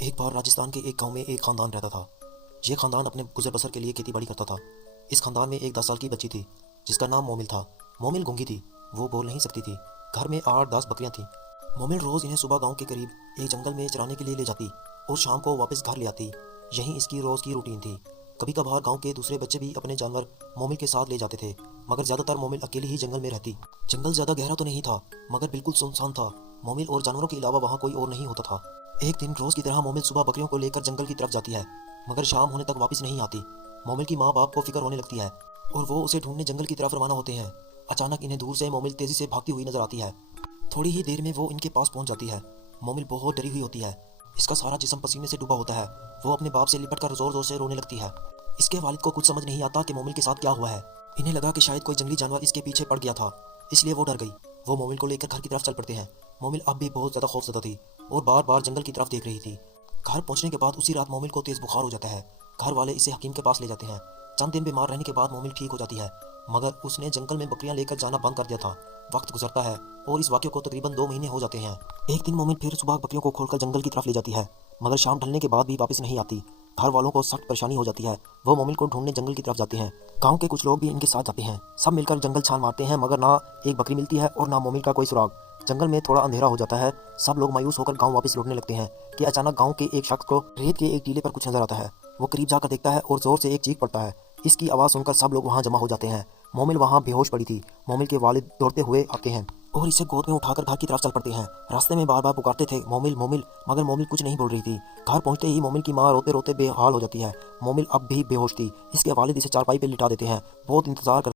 ایک بار راجستھان کے ایک گاؤں میں ایک خاندان رہتا تھا۔ یہ خاندان اپنے گزر بسر کے لیے کھیتی باڑی کرتا تھا۔ اس خاندان میں ایک 10 سال کی بچی تھی جس کا نام مومل تھا۔ مومل گونگی تھی، وہ بول نہیں سکتی تھی۔ گھر میں 8-10 بکریاں تھیں۔ مومل روز انہیں صبح گاؤں کے قریب ایک جنگل میں چرانے کے لیے لے جاتی اور شام کو واپس گھر لے آتی۔ یہی اس کی روز کی روٹین تھی۔ کبھی کبھار گاؤں کے دوسرے بچے بھی اپنے جانور مومل کے ساتھ لے جاتے تھے، مگر زیادہ تر مومل اکیلی ہی جنگل میں رہتی۔ جنگل زیادہ گہرا تو نہیں تھا، مگر بالکل سنسان تھا۔ مومل اور جانوروں کے علاوہ وہاں کوئی اور نہیں ہوتا تھا۔ ایک دن روز کی طرح مومل صبح بکریوں کو لے کر جنگل کی طرف جاتی ہے، مگر شام ہونے تک واپس نہیں آتی۔ مومل کی ماں باپ کو فکر ہونے لگتی ہے اور وہ اسے ڈھونڈنے جنگل کی طرف روانہ ہوتے ہیں۔ اچانک انہیں دور سے مومل تیزی سے بھاگتی ہوئی نظر آتی ہے۔ تھوڑی ہی دیر میں وہ ان کے پاس پہنچ جاتی ہے۔ مومل بہت ڈری ہوئی ہوتی ہے۔ اس کا سارا جسم پسینے سے ڈوبا ہوتا ہے۔ وہ اپنے باپ سے لپٹ کر زور زور سے رونے لگتی ہے۔ اس کے والد کو کچھ سمجھ نہیں آتا کہ مومل کے ساتھ کیا ہوا ہے۔ انہیں لگا کہ شاید کوئی جنگلی جانور اس کے پیچھے پڑ گیا تھا، اس لیے وہ ڈر گئی۔ وہ مومل کو لے کر گھر کی طرف چل پڑتے ہیں۔ مومل اب بھی بہت زیادہ خوفزدہ تھی اور بار بار جنگل کی طرف دیکھ رہی تھی۔ گھر پہنچنے کے بعد اسی رات مومل کو تیز بخار ہو جاتا ہے۔ گھر والے اسے حکیم کے پاس لے جاتے ہیں۔ چند دن بیمار رہنے کے بعد مومل ٹھیک ہو جاتی ہے، مگر اس نے جنگل میں بکریاں لے کر جانا بند کر دیا تھا۔ وقت گزرتا ہے اور اس واقعے کو تقریباً 2 مہینے ہو جاتے ہیں۔ ایک دن مومل پھر صبح بکریوں کو کھول کر جنگل کی طرف لے جاتی ہے، مگر شام ڈھلنے کے بعد بھی واپس نہیں آتی۔ گھر والوں کو سخت پریشانی ہو جاتی ہے۔ وہ مومل کو ڈھونڈنے جنگل کی طرف جاتے ہیں۔ گاؤں کے کچھ لوگ بھی ان کے ساتھ جاتے ہیں۔ سب مل کر جنگل چھان مارتے ہیں، مگر نہ ایک بکری ملتی ہے اور نہ مومل کا کوئی سراغ۔ جنگل میں تھوڑا اندھیرا ہو جاتا ہے۔ سب لوگ مایوس ہو کر گاؤں واپس لوٹنے لگتے ہیں کہ اچانک گاؤں کے ایک شخص کو ریت کے ایک ٹیلے پر کچھ نظر آتا ہے۔ وہ قریب جا کر دیکھتا ہے اور زور سے ایک چیخ پڑتا ہے۔ اس کی آواز سن کر سب لوگ وہاں جمع ہو جاتے ہیں۔ مومل وہاں بے ہوش پڑی تھی۔ مومل کے والد دوڑتے ہوئے آتے ہیں اور اسے گود میں اٹھا کر گھر کی طرف چل پڑتے ہیں۔ راستے میں بار بار پکارتے تھے مومل مومل، مگر مومل کچھ نہیں بول رہی تھی۔ گھر پہنچتے ہی مومل کی ماں روتے روتے بے حال ہو جاتی ہے۔ مومل اب بھی بے ہوش تھی۔ اس کے والد اسے چارپائی پہ لٹا دیتے ہیں۔ بہت انتظار